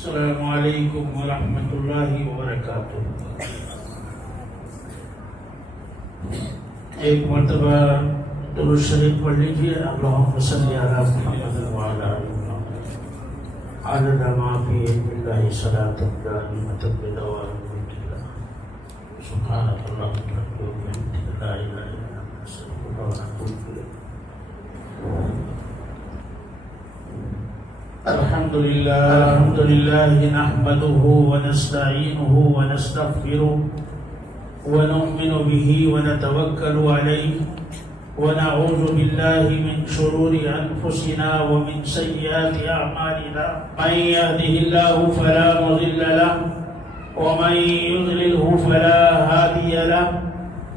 السلام علیکم ورحمۃ اللہ وبرکاتہ۔ ایک مرتبہ درود شریف پڑھ لیجیے۔ اللہم صلی علی محمد وعلی آل محمد عدد ما فی علم اللہ صلاۃ دائمۃ بدوام ملک اللہ سبحانک اللہم وبحمدک لا الہ الا انت نستغفرک ونتوب الیک۔ الحمد لله نحمده ونستعينه ونستغفره ونؤمن به ونتوكل عليه ونعوذ بالله من شرور أنفسنا ومن سيئات أعمالنا من يهده الله فلا مضل له ومن يضلله فلا هادي له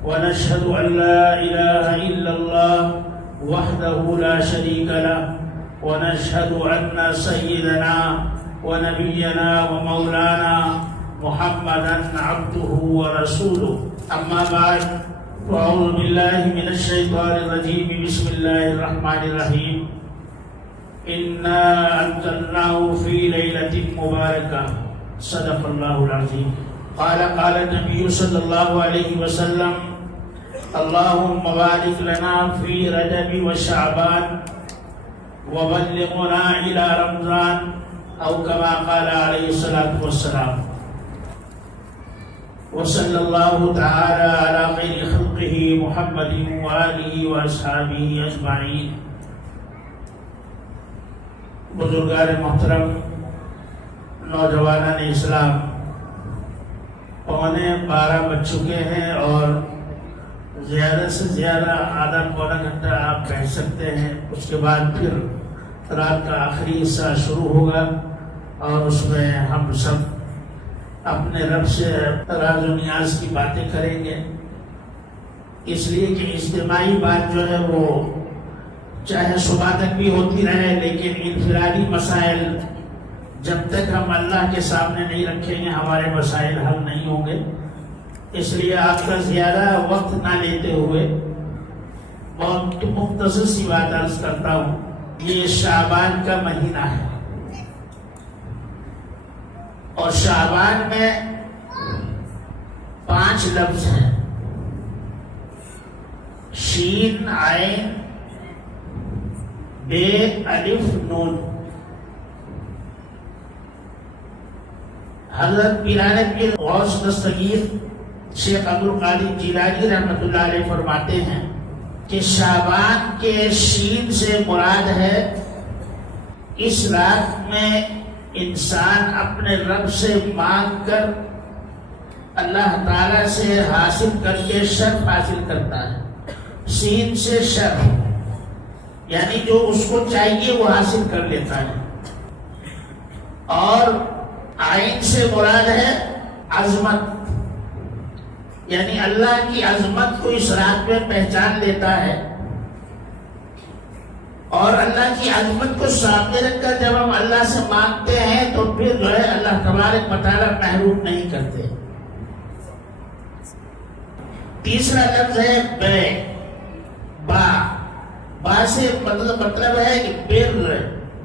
ونشهد أن لا إله إلا الله وحده لا شريك له ونشهد أن سيدنا ونبينا ومولانا محمدا عبده ورسوله أما بعد فأعوذ بالله من الشيطان الرجيم بسم الله الرحمن الرحيم إنا أنزلناه في ليلة مباركة صدق الله العظيم قال النبي صلى الله عليه وسلم اللهم بارك لنا في رجب وشعبان وبلغنا إلى رمضان أو كما قال عليه الصلاة والسلام وصلى الله تعالى على خير خلقه محمد وآله وأصحابه أجمعين۔ بزرگان محترم، نوجوانان اسلام، 11:15 بج چکے ہیں اور زیادہ سے زیادہ آدھا پونا گھنٹہ آپ بیٹھ سکتے ہیں۔ اس کے بعد پھر رات کا آخری حصہ شروع ہوگا اور اس میں ہم سب اپنے رب سے راز و نیاز کی باتیں کریں گے، اس لیے کہ اجتماعی بات جو ہے وہ چاہے صبح تک بھی ہوتی رہے، لیکن انفرادی مسائل جب تک ہم اللہ کے سامنے نہیں رکھیں گے ہمارے مسائل حل نہیں ہوں گے۔ اس لیے آپ کا زیادہ وقت نہ لیتے ہوئے بہت مختصر سی بات عرض کرتا ہوں۔ یہ شعبان کا مہینہ ہے اور شعبان میں 5 لفظ ہیں، شین، عین، بے، الف، نون۔ حضرت پیران پیر غوث دستگیر شیخ عبدالقادر جیلانی رحمۃ اللہ علیہ فرماتے ہیں کہ شعبان کے شین سے مراد ہے اس رات میں انسان اپنے رب سے مانگ کر اللہ تعالی سے حاصل کر کے شرف حاصل کرتا ہے۔ سین سے شرف یعنی جو اس کو چاہیے وہ حاصل کر لیتا ہے، اور عین سے مراد ہے عظمت، یعنی اللہ کی عظمت کو اس رات میں پہچان لیتا ہے، اور اللہ کی عظمت کو سامنے رکھ کر جب ہم اللہ سے مانگتے ہیں تو پھر جو ہے اللہ تبارک و تعالیٰ محروم نہیں کرتے۔ تیسرا لفظ ہے بے، با سے مطلب ہے کہ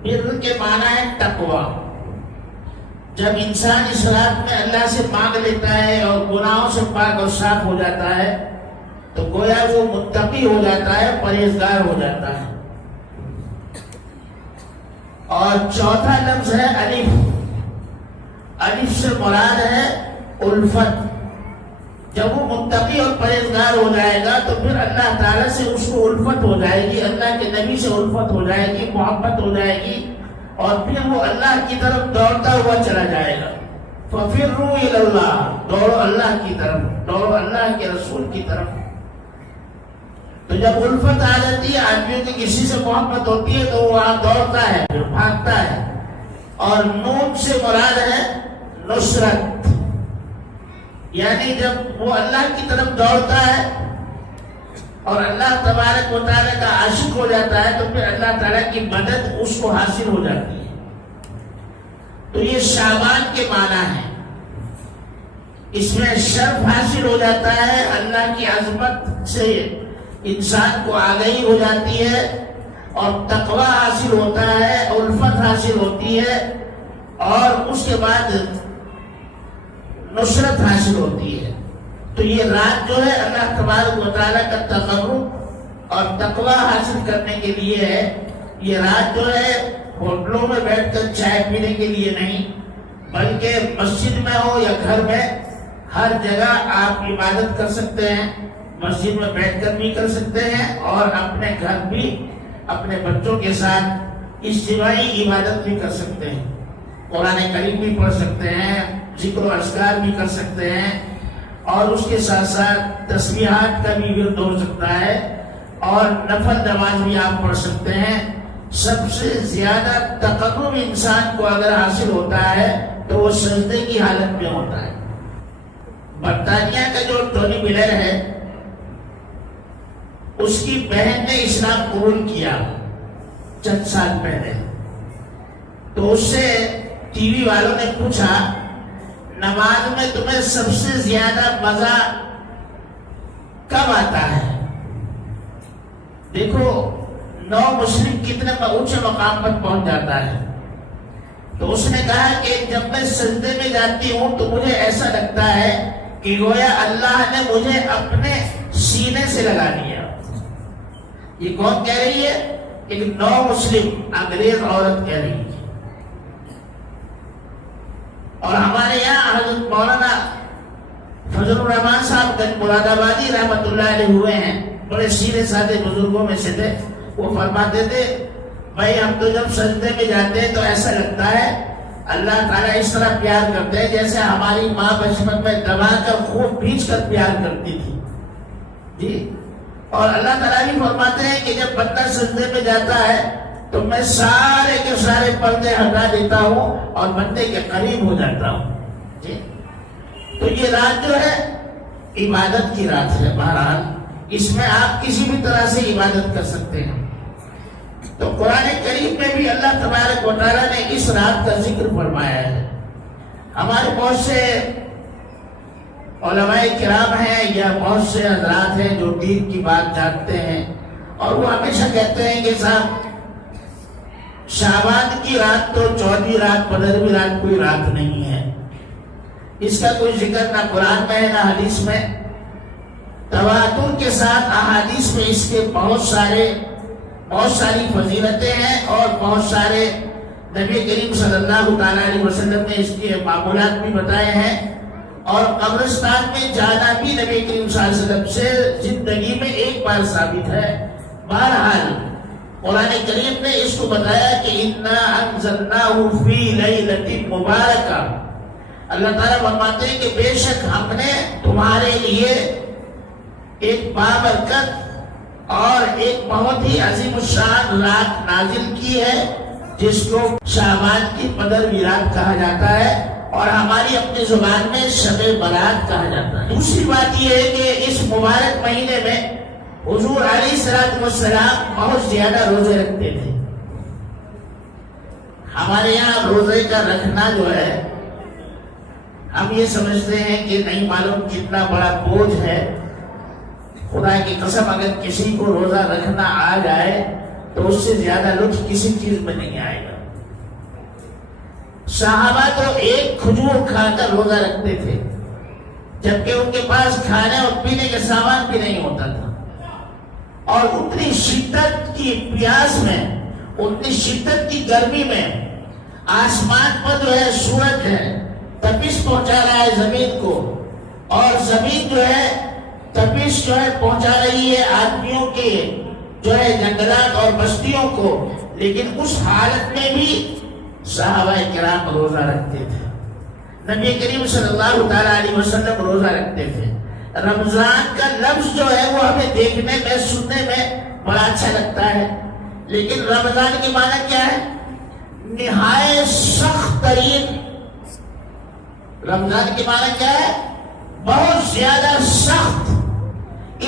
بر کے معنی ہے تقوی۔ جب انسان اس رات میں اللہ سے مانگ لیتا ہے اور گناہوں سے پاک اور صاف ہو جاتا ہے تو گویا وہ متقی ہو جاتا ہے، پرہیزگار ہو جاتا ہے۔ اور چوتھا لفظ ہے الف، الف سے مراد ہے الفت۔ جب وہ متقی اور پرہیزگار ہو جائے گا تو پھر اللہ تعالیٰ سے اس کو الفت ہو جائے گی، اللہ کے نبی سے الفت ہو جائے گی، محبت ہو جائے گی، اور پھر وہ اللہ کی طرف دوڑتا ہوا چلا جائے گا۔ فَفِرُّوا إِلَى اللَّهِ، دوڑو اللہ کی طرف، دوڑو اللہ کے رسول کی طرف۔ تو جب الفت آ جاتی ہے، آدمیوں کی کسی سے محبت ہوتی ہے تو وہ وہاں دوڑتا ہے، پھر بھاگتا ہے۔ اور نون سے مراد ہے نصرت، یعنی جب وہ اللہ کی طرف دوڑتا ہے اور اللہ تبارک و تعالیٰ کا عاشق ہو جاتا ہے تو پھر اللہ تعالیٰ کی مدد اس کو حاصل ہو جاتی ہے۔ تو یہ شعبان کے معنی ہے، اس میں شرف حاصل ہو جاتا ہے، اللہ کی عظمت سے انسان کو آگاہی ہو جاتی ہے اور تقوی حاصل ہوتا ہے، الفت حاصل ہوتی ہے، اور اس کے بعد نصرت حاصل ہوتی ہے۔ تو یہ رات جو ہے اللہ تبارک و تعالیٰ کا تقرب اور تقوی حاصل کرنے کے لیے ہے۔ یہ رات جو ہے ہوٹلوں میں بیٹھ کر چائے پینے کے لیے نہیں، بلکہ مسجد میں ہو یا گھر میں، ہر جگہ آپ عبادت کر سکتے ہیں۔ مسجد میں بیٹھ کر بھی کر سکتے ہیں اور اپنے گھر بھی اپنے بچوں کے ساتھ اجتماعی عبادت بھی کر سکتے ہیں۔ قرآن کریم بھی پڑھ سکتے ہیں، ذکر و اذکار بھی کر سکتے ہیں، اور اس کے ساتھ ساتھ تسبیحات کا بھی ورد ہو سکتا ہے، اور نفل نماز بھی آپ پڑھ سکتے ہیں۔ سب سے زیادہ تقرب انسان کو اگر حاصل ہوتا ہے تو وہ سجدے کی حالت میں ہوتا ہے۔ برطانیہ کا جو ٹونی بلیر ہے، اس کی بہن نے اسلام قبول کیا چند سال پہلے، تو اس سے ٹی وی والوں نے پوچھا نماز میں تمہیں سب سے زیادہ مزہ کب آتا ہے؟ دیکھو نو مسلم کتنے اونچے مقام پر پہنچ جاتا ہے۔ تو اس نے کہا کہ جب میں سجدے میں جاتی ہوں تو مجھے ایسا لگتا ہے کہ گویا اللہ نے مجھے اپنے سینے سے لگا دیا۔ یہ کون کہہ رہی ہے؟ ایک نو مسلم انگریز عورت کہہ رہی ہے۔ اور ہمارے یہاں حضرت مولانا فضل الرحمان صاحب گنج مراد آبادی رحمت اللہ علیہ ہوئے ہیں، بڑے سیدھے سادے بزرگوں میں سے تھے۔ وہ فرماتے تھے بھائی ہم تو جب سجدے میں جاتے ہیں تو ایسا لگتا ہے اللہ تعالیٰ اس طرح پیار کرتے ہیں جیسے ہماری ماں بچپن میں دبا کر خوب بھیج کر پیار کرتی تھی جی۔ اور اللہ تعالیٰ بھی فرماتے ہیں کہ جب بندہ سجدے میں جاتا ہے تو میں سارے کے سارے پردے ہٹا دیتا ہوں اور بندے کے قریب ہو جاتا ہوں جی۔ تو یہ رات جو ہے عبادت کی رات ہے، بہرحال اس میں آپ کسی بھی طرح سے عبادت کر سکتے ہیں۔ تو قرآن کریم میں بھی اللہ تبارک و تعالیٰ نے اس رات کا ذکر فرمایا ہے۔ ہمارے بہت سے علماء کرام ہیں یا بہت سے حضرات ہیں جو دین کی بات جانتے ہیں، اور وہ ہمیشہ کہتے ہیں کہ صاحب شعبان کی رات تو 14ویں رات 15ویں رات کوئی رات نہیں ہے، اس کا کوئی ذکر نہ قرآن میں ہے نہ حدیث میں۔ تواتر کے ساتھ احادیث میں اس کے بہت ساری فضیلتیں ہیں، اور بہت سارے نبی کریم صلی اللہ تعالیٰ علیہ وسلم نے اس کے معمولات بھی بتائے ہیں، اور قبرستان میں جانا بھی نبی کریم صلی اللہ علیہ وسلم سے زندگی میں ایک بار ثابت ہے۔ بہرحال قرآن کریم نے اس کو بتایا کہ اِنَّا أَنزَلْنَاهُ فِي لَيْلَةٍ مُبَارَكَةٍ، اللہ تعالیٰ فرماتے ہیں کہ بے شک ہم نے تمہارے لیے ایک بابرکت اور ایک بہت ہی عظیم الشان رات نازل کی ہے، جس کو شعبان کی 15ویں رات کہا جاتا ہے، اور ہماری اپنی زبان میں شب برات کہا جاتا ہے۔ دوسری بات یہ ہے کہ اس مبارک مہینے میں حضور علیہ السلام بہت زیادہ روزے رکھتے تھے۔ ہمارے یہاں روزے کا رکھنا جو ہے ہم یہ سمجھتے ہیں کہ نہیں معلوم کتنا بڑا بوجھ ہے، خدا کی قسم اگر کسی کو روزہ رکھنا آ جائے تو اس سے زیادہ لطف کسی چیز میں نہیں آئے گا۔ صحابہ تو ایک کھجور کھا کر روزہ رکھتے تھے، جبکہ ان کے پاس کھانے اور پینے کا سامان بھی نہیں ہوتا تھا، اور اتنی شدت کی پیاس میں، اتنی شدت کی گرمی میں آسمان پر جو ہے سورج ہے تپش پہنچا رہا ہے زمین کو، اور زمین جو ہے تپش جو ہے پہنچا رہی ہے آدمیوں کے جو ہے جنگلات اور بستیوں کو، لیکن اس حالت میں بھی صحابہ کرام روزہ رکھتے تھے۔ نبی کریم صلی اللہ تعالیٰ علیہ وسلم روزہ رکھتے تھے۔ رمضان کا لفظ جو ہے وہ ہمیں دیکھنے میں سننے میں بڑا اچھا لگتا ہے، لیکن رمضان کے معنی کیا ہے؟ نہایت سخت ترین۔ رمضان کے معنی کیا ہے؟ بہت زیادہ سخت،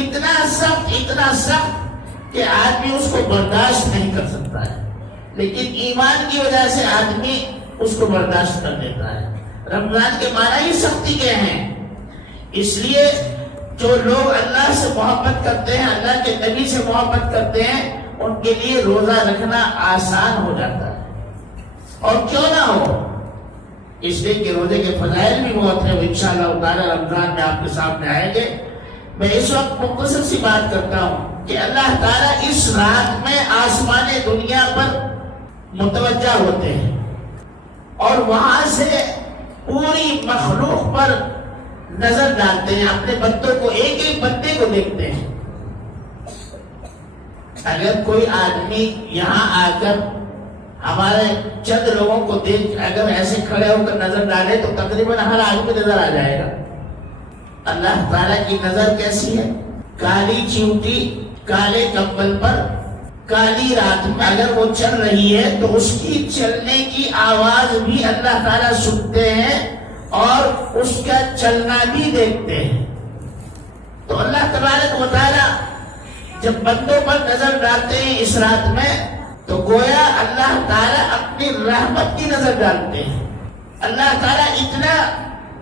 اتنا سخت کہ آدمی اس کو برداشت نہیں کر سکتا ہے، لیکن ایمان کی وجہ سے آدمی اس کو برداشت کر لیتا ہے۔ رمضان کے معنی ہی سختی کے ہیں، اس لیے جو لوگ اللہ سے محبت کرتے ہیں، اللہ کے نبی سے محبت کرتے ہیں، ان کے لیے روزہ رکھنا آسان ہو جاتا ہے۔ اور کیوں نہ ہو، اس لیے کہ روزے کے فضائل بھی بہت ہیں، وہ انشاءاللہ تعالی رمضان میں آپ کے سامنے آئیں گے۔ میں اس وقت مختصر سی بات کرتا ہوں کہ اللہ تعالیٰ اس رات میں آسمان دنیا پر متوجہ ہوتے ہیں اور وہاں سے پوری مخلوق پر نظر ڈالتے ہیں، اپنے بندوں کو، ایک ایک بندے کو دیکھتے ہیں۔ اگر کوئی آدمی یہاں آ کر ہمارے چند لوگوں کو دیکھ اگر ایسے کھڑے ہو کر نظر ڈالے تو تقریباً ہر آدمی نظر آ جائے گا۔ اللہ تعالیٰ کی نظر کیسی ہے؟ کالی چیونٹی کالے کمبل پر کالی رات میں اگر وہ چل رہی ہے تو اس کی چلنے کی آواز بھی اللہ تعالیٰ سنتے ہیں اور اس کا چلنا بھی دیکھتے ہیں۔ تو اللہ تبارک و تعالیٰ جب بندوں پر نظر ڈالتے ہیں اس رات میں تو گویا اللہ تعالیٰ اپنی رحمت کی نظر ڈالتے ہیں۔ اللہ تعالیٰ اتنا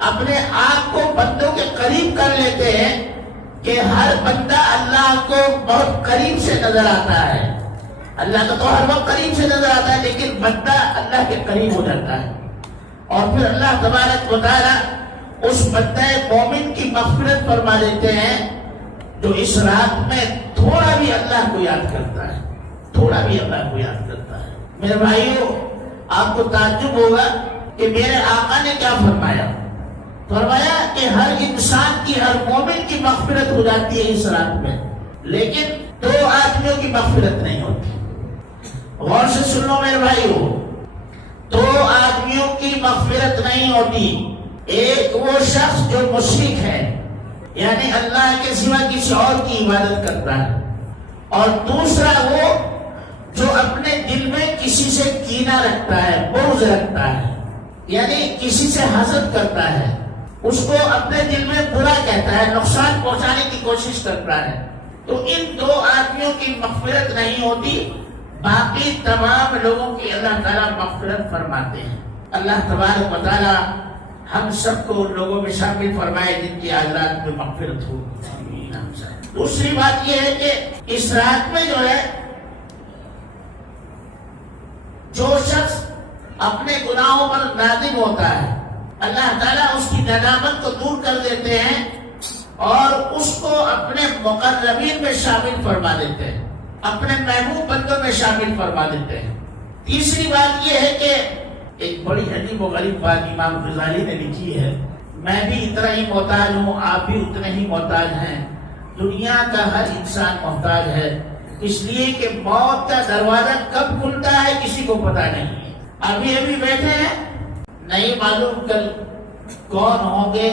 اپنے آپ کو بندوں کے قریب کر لیتے ہیں کہ ہر بندہ اللہ کو بہت قریب سے نظر آتا ہے۔ اللہ کا تو ہر وقت قریب سے نظر آتا ہے، لیکن بندہ اللہ کے قریب ہو جاتا ہے۔ اور پھر اللہ تبارک و تعالیٰ اس بندہ مومن کی مغفرت فرما دیتے ہیں جو اس رات میں تھوڑا بھی اللہ کو یاد کرتا ہے، تھوڑا بھی اللہ کو یاد کرتا ہے۔ میرے بھائیو، آپ کو تعجب ہوگا کہ میرے آقا نے کیا فرمایا؟ فرمایا کہ ہر انسان کی، ہر مومن کی مغفرت ہو جاتی ہے اس رات میں، لیکن دو آدمیوں کی مغفرت نہیں ہوتی۔ غور سے سن لو میرے بھائیو، دو آدمیوں کی مغفرت نہیں ہوتی۔ ایک وہ شخص جو مشرک ہے، یعنی اللہ کے سوا کسی اور کی عبادت کرتا ہے، اور دوسرا وہ جو اپنے دل میں کسی سے کینہ رکھتا ہے، بغض رکھتا ہے، یعنی کسی سے حسد کرتا ہے، اس کو اپنے دل میں برا کہتا ہے، نقصان پہنچانے کی کوشش کرتا ہے۔ تو ان دو آدمیوں کی مغفرت نہیں ہوتی، باقی تمام لوگوں کی اللہ تعالیٰ مغفرت فرماتے ہیں۔ اللہ تبارک و تعالیٰ ہم سب کو ان لوگوں میں شامل فرمائے جن کی آزاد میں مغفرت ہو۔ دوسری بات یہ ہے کہ اس رات میں جو ہے جو شخص اپنے گناہوں پر نادم ہوتا ہے، اللہ تعالیٰ اس کی ندامت کو دور کر دیتے ہیں اور اس کو اپنے مقربین میں شامل فرما دیتے ہیں، اپنے محبوب بندوں میں شامل فرما دیتے ہیں۔ تیسری بات یہ ہے کہ ایک بڑی عجیب و غریب بات امام غزالی نے لکھی ہے، میں بھی اتنا ہی محتاج ہوں، آپ بھی اتنے ہی محتاج ہیں، دنیا کا ہر انسان محتاج ہے، اس لیے کہ موت کا دروازہ کب کھلتا ہے کسی کو پتہ نہیں ہے۔ ابھی ابھی بیٹھے ہیں، نہیں معلوم کل کون ہوں گے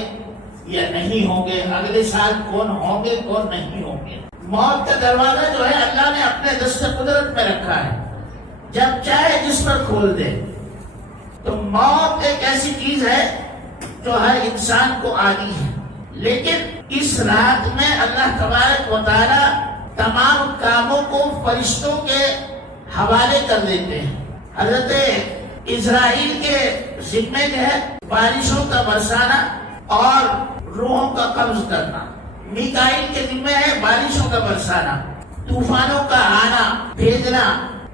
یا نہیں ہوں گے، اگلے سال کون ہوں گے کون نہیں ہوں گے۔ موت کا دروازہ جو ہے اللہ نے اپنے دست قدرت میں رکھا ہے، جب چاہے جس پر کھول دے۔ تو موت ایک ایسی چیز ہے جو ہر انسان کو آنی ہے، لیکن اس رات میں اللہ تبارک و تعالی تمام کاموں کو فرشتوں کے حوالے کر دیتے ہیں۔ حضرت اسرائیل کے ذمے جو ہے بارشوں کا برسانا اور روحوں کا قبض کرنا، میکائیل کے ذمے ہے بارشوں کا برسانا، طوفانوں کا آنا بھیجنا،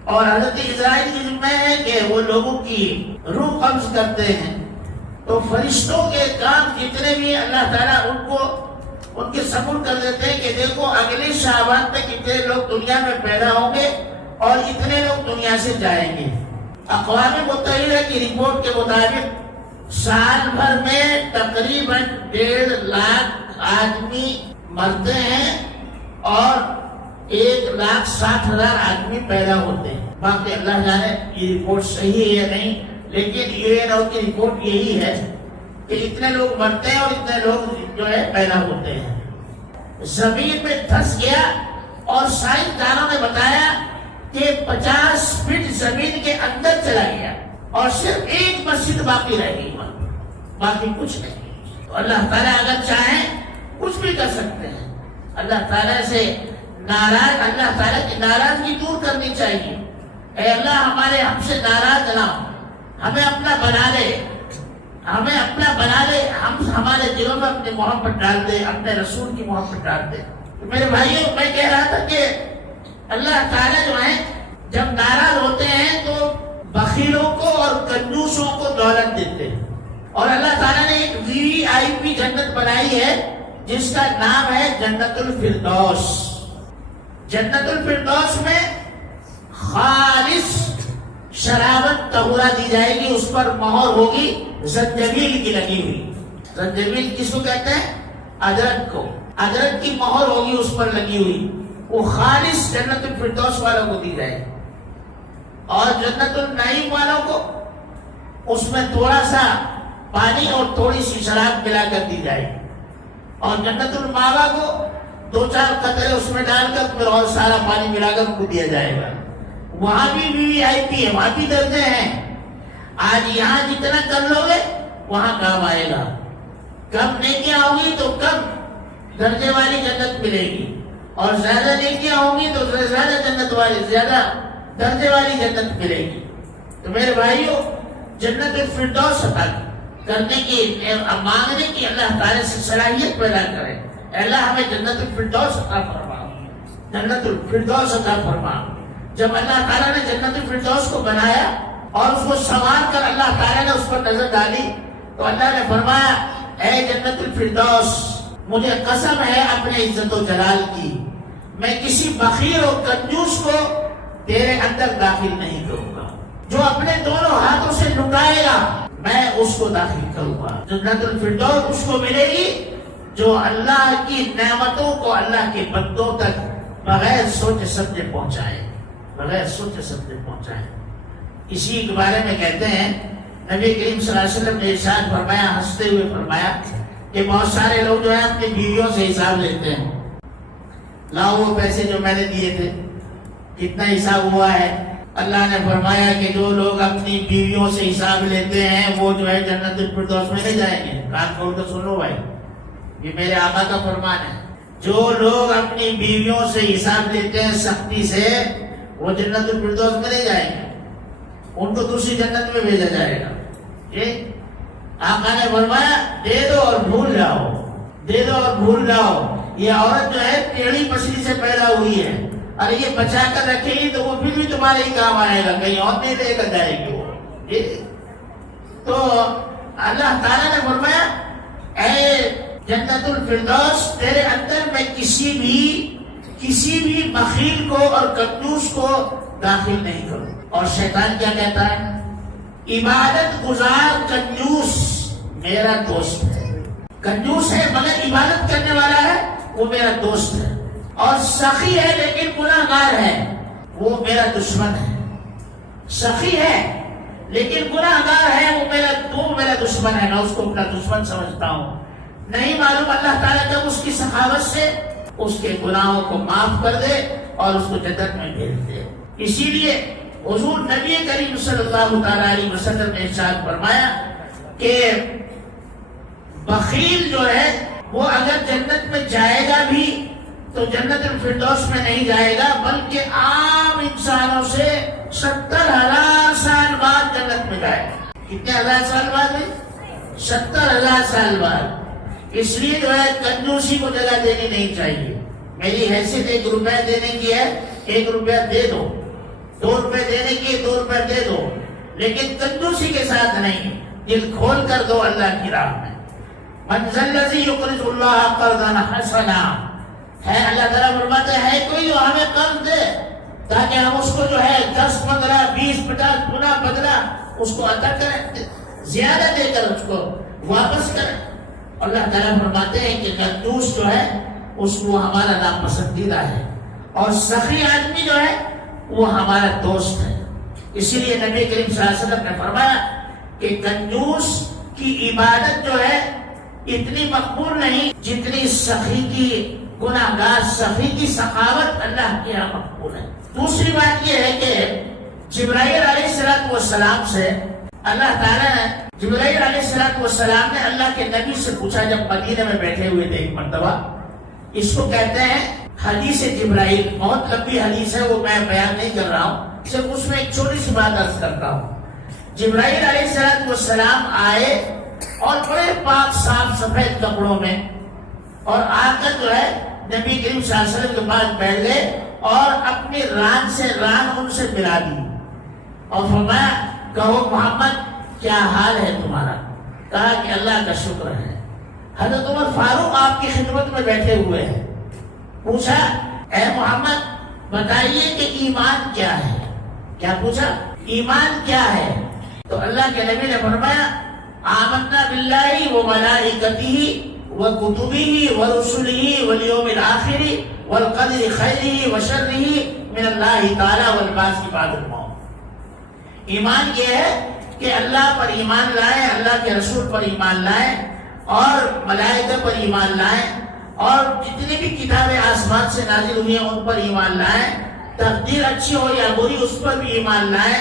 اور حضرت اسرائیل کی ذمہ ہے کہ وہ لوگوں کی روح قبض کرتے ہیں۔ تو فرشتوں کے کام جتنے بھی اللہ تعالیٰ ان کے سپرد کر دیتے ہیں کہ دیکھو اگلے شعبان تک اتنے لوگ دنیا میں پیدا ہوں گے اور اتنے لوگ دنیا سے جائیں گے۔ اقوام متحدہ کی رپورٹ کے مطابق سال بھر میں تقریباً 1.5 لاکھ آدمی مرتے ہیں اور 1,60,000 آدمی پیدا ہوتے ہیں۔ باقی اللہ جانے یہ رپورٹ صحیح ہے یا نہیں، لیکن UN کی رپورٹ یہی ہے کہ اتنے لوگ مرتے ہیں اور اتنے لوگ جو ہے پیدا ہوتے ہیں۔ زمین میں دھس گیا اور سائنسدانوں نے بتایا کہ 50 فٹ زمین کے اندر چلا گیا اور صرف ایک مسجد باقی رہ گئی، باقی کچھ نہیں۔ تو اللہ تعالیٰ اگر چاہیں کچھ بھی کر سکتے ہیں۔ اللہ تعالیٰ سے ناراض، اللہ تعالیٰ کی ناراضگی دور کرنی چاہیے۔ اے اللہ ہم سے ناراض نہ ہو، ہمیں اپنا بنا لے، ہمیں اپنا بنا لے، ہمارے دلوں میں اپنی محبت ڈال دے، اپنے رسول کی محبت ڈال دے۔ تو میرے بھائیوں، میں کہہ رہا تھا کہ اللہ تعالیٰ جو ہے جب ناراض ہوتے ہیں تو بخیلوں کو اور کنجوسوں کو دولت دیتے ہیں، اور اللہ تعالیٰ نے ایک VIP جنت بنائی ہے جس کا نام ہے جنت الفردوس. جنت الفردوس میں خالص شرابت طہورا دی جائے گی، اس پر مہر ہوگی زنجبیل کی لگی ہوئی. زنجبیل کس کو کہتے ہیں؟ ادرک کو. ادرک کی مہر ہوگی اس پر لگی ہوئی، وہ خالص جنت الفردوس والوں کو دی جائے گی. اور جنت النعیم والوں کو اس میں تھوڑا سا پانی اور تھوڑی سی شراب ملا کر دی جائے گی. اور جنت الماوا کو 2-4 قطرے اس میں ڈال کر پھر اور سارا پانی ملا کر ان کو دیا جائے گا. وہاں بھی VIP ہے، وہاں بھی درجے ہیں. آج یہاں جتنا کر لو گے وہاں کام آئے گا. کم نیکیاں ہوں گی تو کم درجے والی جنت ملے گی، اور زیادہ نیکیاں ہوں گی تو زیادہ جنت والی، زیادہ درجے والی جنت ملے گی. تو میرے بھائیو، جنت الفردوس عطا کرنے کی، مانگنے کی اللہ تعالیٰ سے صلاحیت پیدا کرے. اللہ ہمیں جنت الفردوس عطا فرما، جنت الفردوس عطا فرما. جب اللہ تعالیٰ نے جنت الفردوس کو بنایا اور اس کو سنوار کر اللہ تعالیٰ نے اس پر نظر ڈالی تو اللہ نے فرمایا، اے جنت الفردوس، مجھے قسم ہے اپنے عزت و جلال کی، میں کسی بخیل اور کنجوس کو تیرے اندر داخل نہیں کروں گا. جو اپنے دونوں ہاتھوں سے لٹائے گا میں اس کو داخل کروں گا. جنت الفردوس اس کو ملے گی جو اللہ کی نعمتوں کو اللہ کے بندوں تک بغیر سوچے سمجھے پہنچائے، بغیر سوچے سمجھے پہنچائے. اسی کے بارے میں کہتے ہیں نبی کریم صلی اللہ علیہ وسلم نے ارشاد فرمایا، ہنستے ہوئے فرمایا کہ بہت سارے لوگ جو ہے اپنی بیویوں سے حساب لیتے ہیں. لاؤ وہ پیسے جو میں نے دیے تھے، کتنا حساب ہوا ہے. اللہ نے فرمایا کہ جو لوگ اپنی بیویوں سے حساب لیتے ہیں وہ جو ہے جنت الفردوس میں نہیں جائیں گے. کان کھول کر سنو بھائی، یہ میرے آقا کا فرمان ہے. جو لوگ اپنی بیویوں سے حساب لیتے ہیں سختی سے، وہ جنت الفردوس میں نہیں جائیں گے، ان کو دوسری جنت میں بھیجا جائے گا. آقا نے فرمایا دے دو اور بھول جاؤ، دے دو اور بھول جاؤ. یہ عورت جو ہے ٹیڑھی پسلی سے پیدا ہوئی ہے، اور یہ بچا کر رکھے گی تو وہ پھر بھی تمہارے ہی کام آئے گا، کہیں اور نہیں لے کر جائے گی وہ. تو اللہ تعالیٰ نے فرمایا اے جنت الفردوس، تیرے اندر میں کسی بھی بخیل کو اور کنجوس کو داخل نہیں کروں. اور شیطان کیا کہتا ہے؟ عبادت گزار کنجوس میرا دوست ہے. کنجوس ہے مگر عبادت کرنے والا ہے، وہ میرا دوست ہے. اور سخی ہے لیکن گناہگار ہے، وہ میرا دشمن ہے. سخی ہے لیکن گناہگار ہے، وہ میرا دشمن ہے. میں اس کو اپنا دشمن سمجھتا ہوں. نہیں معلوم اللہ تعالیٰ جب اس کی سخاوت سے اس کے گناہوں کو معاف کر دے اور اس کو جنت میں بھیج دے. اسی لیے حضور نبی کریم صلی اللہ علیہ وسلم نے ارشاد فرمایا کہ بخیل جو ہے وہ اگر جنت میں جائے گا بھی تو جنت الفردوس میں نہیں جائے گا، بلکہ عام انسانوں سے 70,000 سال بعد جنت میں جائے گا. کتنے ہزار سال بعد ہے؟ 70,000 سال بعد. اس لیے جو ہے کنجوسی کو جگہ دینی نہیں چاہیے. میری حیثیت 1 روپے دینے کی ہے، 1 روپیہ دے دو. 2 روپے دینے کی 2 روپے دے دو، لیکن کنجوسی کے ساتھ نہیں، دل کھول کر دو اللہ کی راہ میں. من ذا الذی یقرض اللہ قرضا حسنا، ہے اللہ تعالیٰ فرماتے ہیں کوئی جو ہمیں قرض دے تاکہ ہم اس کو جو ہے 10 15 20 50 گنا بدلا اس کو عطا کریں، زیادہ دے کر اس کو واپس کریں. اللہ تعالیٰ فرماتے ہیں کہ کنجوس جو ہے اس کو ہمارا ناپسندیدہ ہے، اور سخی آدمی جو ہے وہ ہمارا دوست ہے. اسی لیے نبی کریم صلی اللہ علیہ وسلم نے فرمایا کہ کنجوس کی عبادت جو ہے اتنی مقبول نہیں جتنی سخی کی، گناہگار سخی کی سخاوت اللہ کے یہاں مقبول ہے. دوسری بات یہ ہے کہ جبرائیل علیہ السلام سے اللہ تعالیٰ نے، جبرائیل علیہ السلام نے اللہ کے نبی سے پوچھا جب مدینہ میں بیٹھے ہوئے تھے ایک مرتبہ. اس کو کہتے ہیں حدیث جبرائیل. بہت لمبی حدیث ہے، وہ میں بیان نہیں کر رہا ہوں، صرف اس میں ایک چھوٹی سی بات عرض کرتا ہوں. جبرائیل علیہ السلام آئے اور بڑے پاک صاف سفید کپڑوں میں، اور آ کر جو ہے نبی کریم صلی اللہ علیہ وسلم کے پاس بیٹھ گئے اور اپنی ران سے ران ان سے ملا دی اور فرمایا کہو محمد کیا حال ہے تمہارا. کہا کہ اللہ کا شکر ہے۔ حضرت عمر فاروق آپ کی خدمت میں بیٹھے ہوئے ہیں، پوچھا اے محمد بتائیے کہ ایمان کیا ہے؟ کیا پوچھا؟ ایمان کیا ہے؟ تو اللہ کے نبی نے فرمایا آمنا باللہ و ملائکتہ و کتبہ و رسلہ والیوم الآخر والقدر خیرہ و شرہ من اللہ تعالی والبعث بعد الموت۔ ایمان یہ ہے کہ اللہ پر ایمان لائیں، اللہ کے رسول پر ایمان لائیں، اور ملائکہ پر ایمان لائیں، اور جتنی بھی کتابیں آسمان سے نازل ہوئی ہیں ان پر ایمان لائیں، تقدیر اچھی ہو یا بری اس پر بھی ایمان لائیں،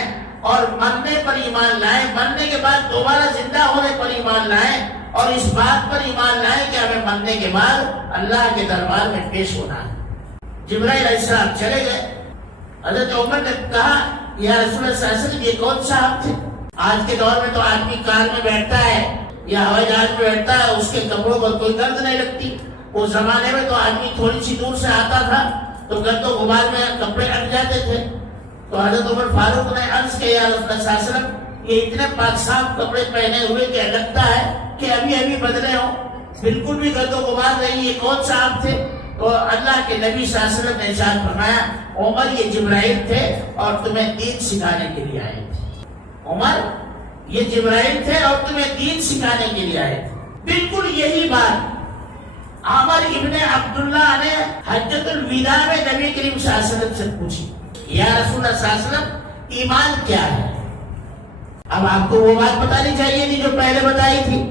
اور مرنے پر ایمان لائیں، مرنے کے بعد دوبارہ زندہ ہونے پر ایمان لائیں، اور اس بات پر ایمان لائیں کہ ہمیں مرنے کے بعد اللہ کے دربار میں پیش ہونا ہے۔ جبرائیل علیہ السلام چلے گئے، حضرت عمر نے کہا یا رسول اللہ صلی اللہ علیہ وسلم یہ کون صاحب تھے؟ آج کے دور میں تو آدمی کار میں بیٹھتا ہے یا ہوائی جہاز میں بیٹھتا ہے، اس کے کپڑوں پر کوئی گرد نہیں لگتی۔ اس زمانے میں تو آدمی تھوڑی سی دور سے آتا تھا تو گرد و غبار میں کپڑے اٹک جاتے تھے۔ تو حضرت عمر فاروق نے عرض کیا یا رسول اللہ صلی اللہ علیہ وسلم یہ اتنے پاک صاف کپڑے پہنے ہوئے کہ لگتا ہے کہ ابھی ابھی بدلے ہوں، بالکل بھی گرد و غبار نہیں، یہ کون صاحب تھے؟ تو اللہ کے نبی صلی اللہ علیہ وسلم نے ارشاد فرمایا عمر یہ جبرائیل تھے اور تمہیں دین سکھانے کے لیے آئے تھے۔ عمر یہ جبرائیل تھے اور تمہیں دین سکھانے کے لیے آئے تھے۔ بالکل یہی بات عامر ابن عبداللہ نے حجۃ الوداع میں نبی کریم صلی اللہ علیہ وسلم سے پوچھی یا رسول اللہ صلی اللہ علیہ وسلم ایمان کیا ہے؟ اب آپ کو وہ بات بتانی چاہیے تھی جو پہلے بتائی تھی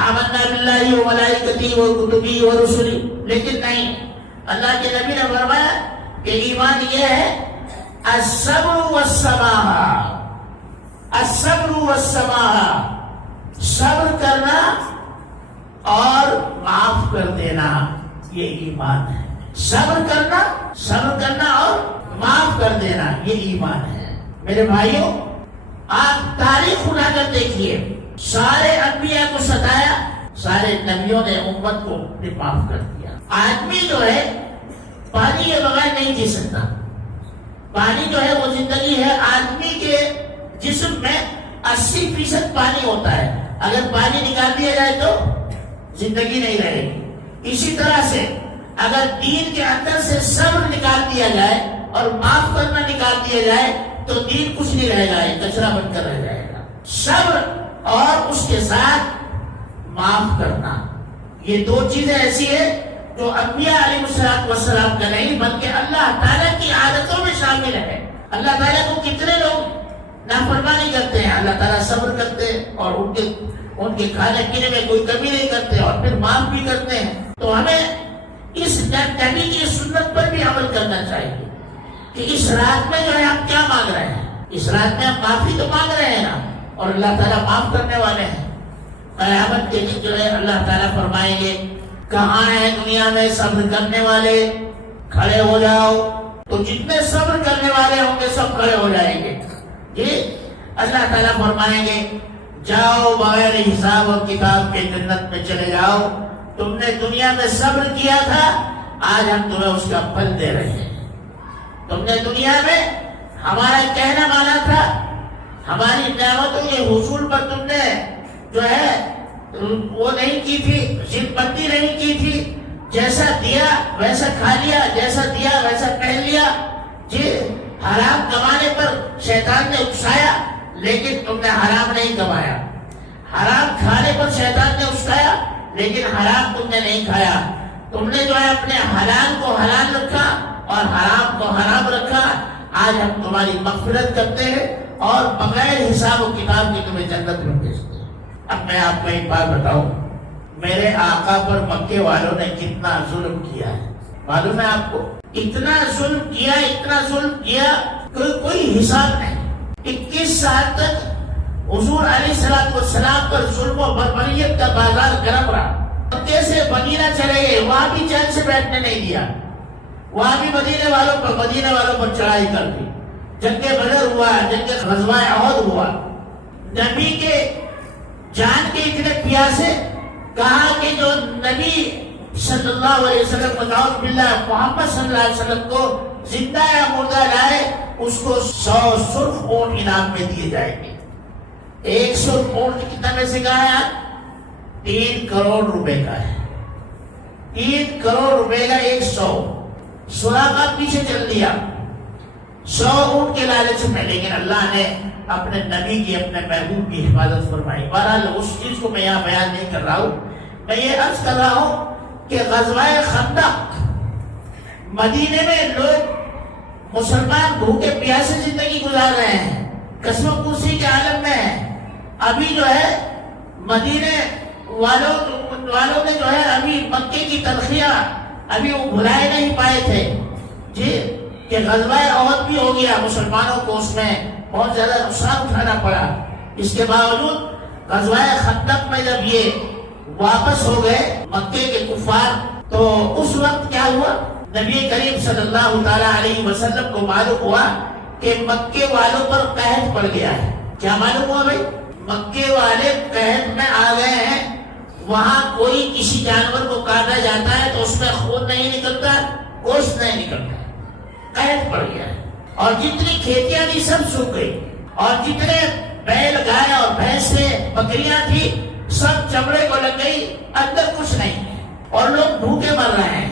آمنا باللہ و ملائکتہ و کتبہ و رسلہ، لیکن نہیں، اللہ کے نبی نے فرمایا کہ ایمان یہ ہے الصبر والسماحہ، الصبر والسماحہ، صبر کرنا اور معاف کر دینا، یہ ایمان ہے۔ صبر کرنا اور معاف کر دینا یہ ایمان ہے۔ میرے بھائیوں آپ تاریخ اٹھا کر دیکھیے، سارے انبیاء کو ستایا، سارے نبیوں نے امت کو معاف کر دیا۔ آدمی جو ہے پانی کے بغیر نہیں جی سکتا، پانی جو ہے وہ زندگی ہے۔ آدمی کے جسم میں 80% پانی ہوتا ہے، اگر پانی نکال دیا جائے تو زندگی نہیں رہے گی۔ اسی طرح سے اگر دین کے اندر سے صبر نکال دیا جائے اور معاف کرنا نکال دیا جائے تو دین کچھ نہیں رہے گا، یہ کچرا بن کر رہ جائے گا۔ صبر اور اس کے ساتھ معاف کرنا، یہ دو چیزیں ایسی ہیں جو انبیاء علیہ السلام کا نہیں بلکہ اللہ تعالیٰ کی عادتوں میں شامل ہے۔ اللہ تعالیٰ کو کتنے لوگ نافرمانی کرتے ہیں، اللہ تعالیٰ صبر کرتے ہیں اور ان کے کھانے پینے میں کوئی کمی نہیں کرتے اور پھر معاف بھی کرتے ہیں۔ تو ہمیں اس نبی کی سنت پر بھی عمل کرنا چاہیے کہ اس رات میں جو ہے ہم کیا مانگ رہے ہیں، اس رات میں ہم معافی تو مانگ رہے ہیں نا، اور اللہ تعالیٰ معاف کرنے والے ہیں۔ قیامت کے دن جو ہے اللہ تعالیٰ فرمائیں گے کہاں ہیں دنیا میں صبر کرنے والے، کھڑے ہو جاؤ۔ تو جتنے صبر کرنے والے ہوں گے سب کھڑے ہو جائیں گے۔ جی اللہ تعالیٰ فرمائیں گے جاؤ بغیر حساب اور کتاب کے جنت میں چلے جاؤ، تم نے دنیا میں صبر کیا تھا، آج ہم تمہیں اس کا پھل دے رہے ہیں۔ تم نے دنیا میں ہمارا کہنا مانا تھا، ہماری نعمتوں کے حصول پر تم نے جو ہے وہ نہیں کی تھی، ضد بندی نہیں کی تھی، جیسا دیا ویسا کھا لیا، جیسا دیا ویسا پہن لیا۔ جی حرام کمانے پر شیطان نے اکسایا لیکن تم نے حرام نہیں کمایا، حرام کھانے پر شیطان نے اکسایا لیکن حرام تم نے نہیں کھایا۔ تم نے جو ہے اپنے حلال کو حلال رکھا اور حرام کو حرام رکھا۔ آج ہم تمہاری مغفرت کرتے ہیں اور بغیر حساب و کتاب کے تمہیں جنت میں بھیجتے ہیں۔ اب میں آپ کو ایک بات بتاؤں، میرے آقا پر مکے والوں نے کتنا ظلم کیا ہے معلوم ہے آپ کو؟ اتنا ظلم کیا کوئی حساب نہیں۔ 21 سال تک حضور علیہ السلام پر ظلم و بربریت کا بازار گرم رہا۔ مکے سے مدینہ چلے گئے، وہاں بھی چین سے بیٹھنے نہیں دیا، وہاں بھی مدینے والوں پر چڑھائی کر دی۔ جنگ بدر ہوا، جنگ غزوہ احد ہوا، نبی کے جان کے اتنے پیاسے، کہا کہ جو نبی صلی اللہ علیہ وسلم نعوذ باللہ محمد صلی اللہ علیہ وسلم کو زندہ یا مردہ لائے اس کو 100 سرخ اونٹ انعام میں دیے جائیں گے۔ 1 سرخ اونٹ کتنا میں سے کہا ہے؟ 3 کروڑ روپے کا ہے. 3 کروڑ روپے کا 100. سراقہ پیچھے چل دیا 100 اونٹ کے لالچ میں، لیکن اللہ نے اپنے نبی کی، اپنے محبوب کی حفاظت فرمائی. بہرحال اس چیز کو میں یہاں بیان نہیں کر رہا ہوں. میں یہ عرض کر رہا ہوں کہ غزوہ خندق، مدینے میں لوگ مسلمان بھوکے پیاسے زندگی گزار رہے ہیں، قسم و کرسی کے عالم میں ہیں. ابھی جو ہے مدینے والوں نے جو ہے ابھی مکے کی تلخیاں ابھی وہ بھلائے نہیں پائے تھے جی، کہ غزوہ احد بھی ہو گیا، مسلمانوں کو اس میں بہت زیادہ نقصان اٹھانا پڑا. اس کے باوجود غزوہ خندق میں جب یہ واپس ہو گئے مکے کے کفار، تو اس وقت کیا ہوا؟ نبی کریم صلی اللہ تعالی علیہ وسلم کو معلوم ہوا کہ مکے والوں پر قحط پڑ گیا ہے. کیا معلوم ہوا بھائی؟ مکے والے قحط میں آ گئے ہیں. وہاں کوئی کسی جانور کو کاٹا جاتا ہے تو اس میں خون نہیں نکلتا، گوشت نہیں نکلتا، قحط پڑ گیا ہے. اور جتنی کھیتیاں تھی سب سوکھ گئی، اور جتنے بیل، گائے اور بھینسیں، بکریاں تھی سب چمڑے کو لگ گئی، اندر کچھ نہیں ہے، اور لوگ بھوکے مر رہے ہیں.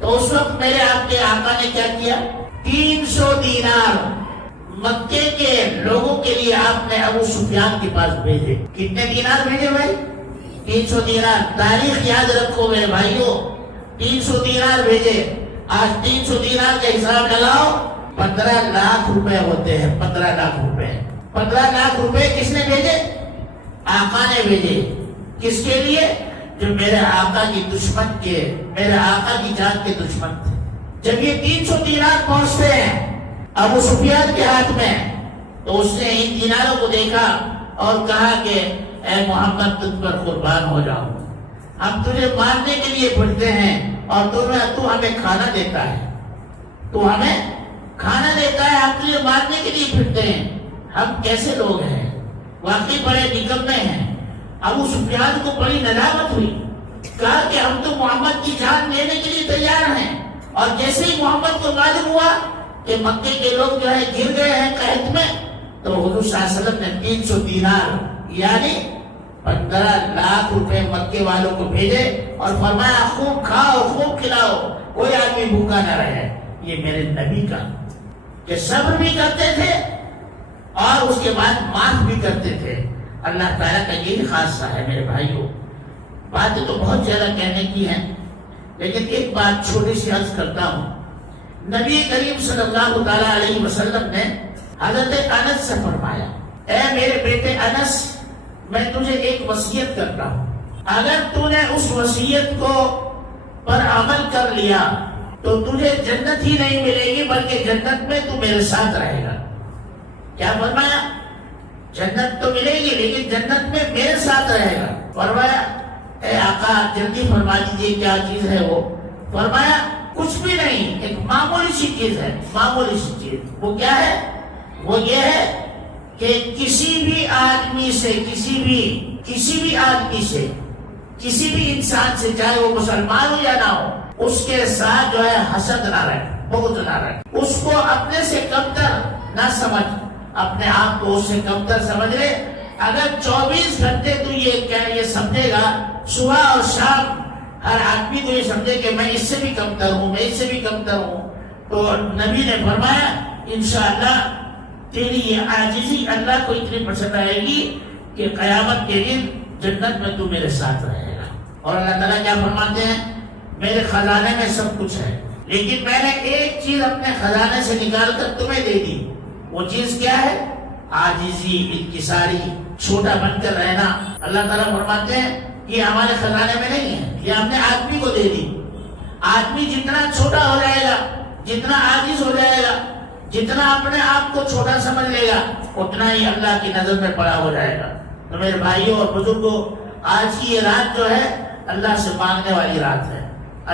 تو اس وقت میرے آپ کے آقا نے کیا کیا؟ 300 دینار مکے کے لوگوں کے لیے آپ نے ابو سفیان کے پاس بھیجے. کتنے دینار بھیجے بھائی؟ 300 دینار. تاریخ یاد رکھو میرے بھائیوں، 300 دینار بھیجے. آج 300 دینار کا حساب لگاؤ، 15 لاکھ روپے ہوتے ہیں. 15 لاکھ روپے. 15 لاکھ روپے کس نے بھیجے؟ آقا نے بھیجے. کس کے لیے؟ جو میرے آقا کی دشمن کے، میرے آقا کی جان کے دشمن تھے. جب یہ 300 دینار پہنچتے ہیں ابو سفیان کے ہاتھ میں، تو اس نے ان دیناروں کو دیکھا اور کہا کہ اے محمد، تجھ پر قربان ہو جاؤں، ہم تجھے مارنے کے لیے پھرتے ہیں اور تو ہمیں کھانا دیتا ہے، تو ہمیں کھانا دیتا ہے، ہم تجھے مارنے کے لیے پھرتے ہیں. ہم کیسے لوگ ہیں؟ واقعی بڑے نکمے ہیں. ابو سفیان کو بڑی ندامت ہوئی، کہا کہ ہم تو محمد کی جان لینے کے لیے تیار ہیں. اور جیسے ہی محمد کو معلوم ہوا کہ مکے کے لوگ جو ہے گر گئے ہیں قحط میں، تو حضور صلی اللہ علیہ وسلم نے 300 دینار یعنی 15 لاکھ روپے مکے والوں کو بھیجے اور فرمایا خوب کھاؤ، خوب کھلاؤ، کوئی آدمی بھوکا نہ رہے. یہ میرے نبی کا کہ صبر بھی کرتے تھے اور اس کے بعد معاف بھی کرتے تھے. اللہ تعالیٰ کا یہی خاصہ ہے میرے بھائیوں. باتیں تو بہت زیادہ کہنے کی ہیں، لیکن ایک بات چھوٹی سی عرض کرتا ہوں. نبی کریم صلی اللہ تعالیٰ علیہ وسلم نے حضرت انس سے فرمایا، اے میرے بیٹے انس، میں تجھے ایک وصیت کرتا ہوں، اگر تو نے اس وصیت کو پر عمل کر لیا تو تجھے جنت ہی نہیں ملے گی بلکہ جنت میں تو میرے ساتھ رہے گا. کیا فرمایا؟ جنت تو ملے گی لیکن جنت میں میرے ساتھ رہے گا. فرمایا اے آقا جلدی فرما دیجیے کیا چیز ہے وہ؟ فرمایا کچھ بھی نہیں، ایک معمولی سی چیز ہے، معمولی سی چیز. وہ کیا ہے؟ وہ یہ ہے کہ کسی بھی آدمی سے، کسی بھی آدمی سے، کسی بھی انسان سے، چاہے وہ مسلمان ہو یا نہ ہو، اس کے ساتھ جو ہے حسد نہ رہے، بغض نہ رہے. اس کو اپنے سے کمتر نہ سمجھ، اپنے آپ کو اس سے کمتر سمجھ لے. اگر 24 گھنٹے تو یہ سمجھے گا، صبح اور شام ہر آدمی کو یہ سمجھے کہ میں اس سے بھی کمتر ہوں، میں اس سے بھی کمتر ہوں، تو نبی نے فرمایا انشاءاللہ تیری یہ عاجزی اللہ کو اتنی پسند آئے گی کہ قیامت کے دن جنت میں تو میرے ساتھ رہے گا. اور اللہ تعالیٰ کیا فرماتے ہیں؟ میرے خزانے میں سب کچھ ہے لیکن میں نے ایک چیز اپنے خزانے سے نکال کر تمہیں دے دی. وہ چیز کیا ہے؟ عاجزی، انکساری، چھوٹا بن کر رہنا. اللہ تعالیٰ فرماتے ہیں یہ ہمارے خزانے میں نہیں ہے، یہ ہم نے آدمی کو دے دی. آدمی جتنا چھوٹا ہو جائے گا، جتنا عاجز ہو جائے گا، جتنا اپنے آپ کو چھوٹا سمجھ لے گا، اتنا ہی اللہ کی نظر میں بڑا ہو جائے گا. تو میرے بھائیوں اور بزرگوں، آج کی یہ رات جو ہے اللہ سے مانگنے والی رات ہے،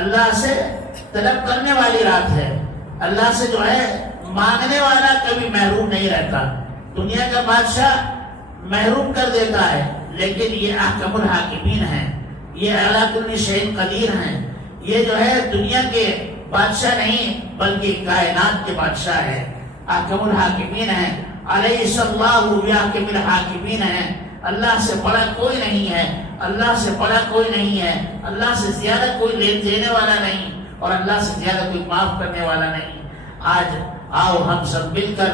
اللہ سے طلب کرنے والی رات ہے. اللہ سے جو ہے مانگنے والا کبھی محروم نہیں رہتا. دنیا کا بادشاہ محروم کر دیتا ہے، لیکن یہ احکم الحاکمین ہیں، یہ اعلیٰ کل شیء قدیر ہیں. یہ جو ہے دنیا کے بادشاہ نہیں بلکہ کائنات کے بادشاہ ہے، احکم الحاکمین ہیں. علیہ اللہ یحکم الحاکمین ہیں. اللہ سے بڑا کوئی نہیں ہے. اللہ سے بڑا کوئی نہیں ہے، اللہ سے زیادہ کوئی دینے والا نہیں، اور اللہ سے زیادہ کوئی معاف کرنے والا نہیں۔ آج آؤ ہم سب مل کر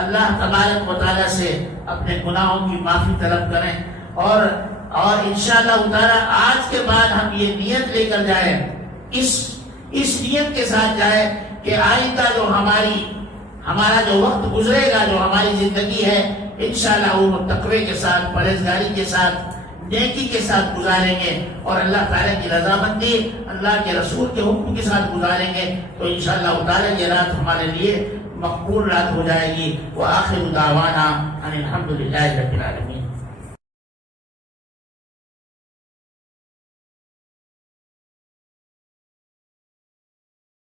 اللہ تبارک و تعالیٰ سے اپنے گناہوں کی معافی طلب کریں، اور انشاءاللہ تعالیٰ آج کے بعد ہم یہ نیت لے کر جائیں، اس نیت کے ساتھ جائیں کہ آئندہ جو ہمارا جو وقت گزرے گا، جو ہماری زندگی ہے، انشاءاللہ وہ تقوی کے ساتھ، پرہیزگاری کے ساتھ، نیکی کے ساتھ گزاریں گے، اور اللہ تعالیٰ کی رضامندی، اللہ کے رسول کے حکم کے ساتھ گزاریں گے، تو انشاءاللہ تعالیٰ یہ رات ہمارے لیے مقبول رات ہو جائے گی۔ وآخر دعوانا ان الحمدللہ رب العالمین۔